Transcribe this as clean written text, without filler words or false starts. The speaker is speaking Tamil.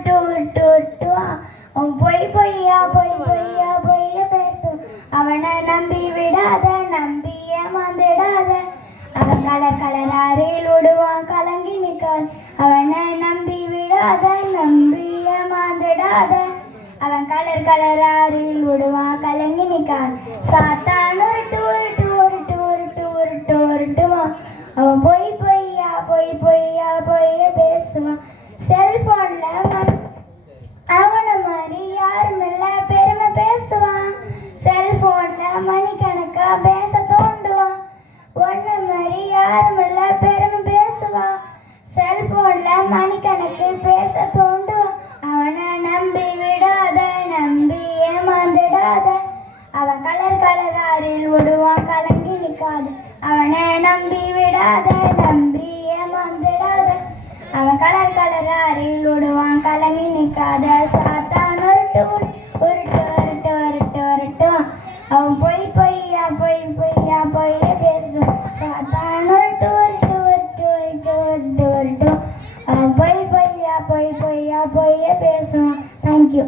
உருட்டு உருட்டு உருட்டுவான். அவன் பொய் பொய்யா பொய் பொய்யா பொய்ய பேசும். அவனை நம்பி விடாத, நம்பி ஏமாந்துடாத. அவன் கலர் கலராரில் விடுவான், கலங்கி நிற்கான். அவனை நம்பி விடாத, நம்பி ஏமாந்துடாத. அவன் கலர் கலராரில் விடுவான், கலங்கி நிற்கான். சாத்தான் உருட்டு உருட்டு உருட்டு உருட்டு உருட்டு உருட்டுவான். அவன் பொய் பொய்யா பொய் பொய்யா பொய்ய பேசுவான். செல்போன்ல அவனை மாதிரி யாரும் இல்ல பெருமை பேசுவான். செல்போன்ல மணிக்கணக்கா பேச தோண்டுவான். ஒண்ணு மாதிரி யாரும் இல்ல பெருமை பேசுவான். செல்போன்ல மணிக்கணக்கு பேச தோண்டுவான். அவனை நம்பி விடாத, நம்பி ஏமாந்துடாத. அவன் கலர் கலராரில் விடுவான், கலங்கி நிற்காது. அவனை நம்பி விடாத, நம்பி ஏமாந்துடாத. அவன் கலர் கலராரில் விடுவான், கலங்கி நிற்காத. சாத்தான் உருட்டு உருட்டு உருட்டு உருட்டு உருட்டுவான். அவன் பொய் பொய்யா பொய் பொய்யா பொய்ய பேசுவான். சாத்தான் உருட்டு உருட்டு உருட்டு உருட்டு உருட்டு உருட்டுவான். அவன் பொய் பொய்யா பொய் பொய்யா பொய்ய பேசுவான். தேங்க்யூ.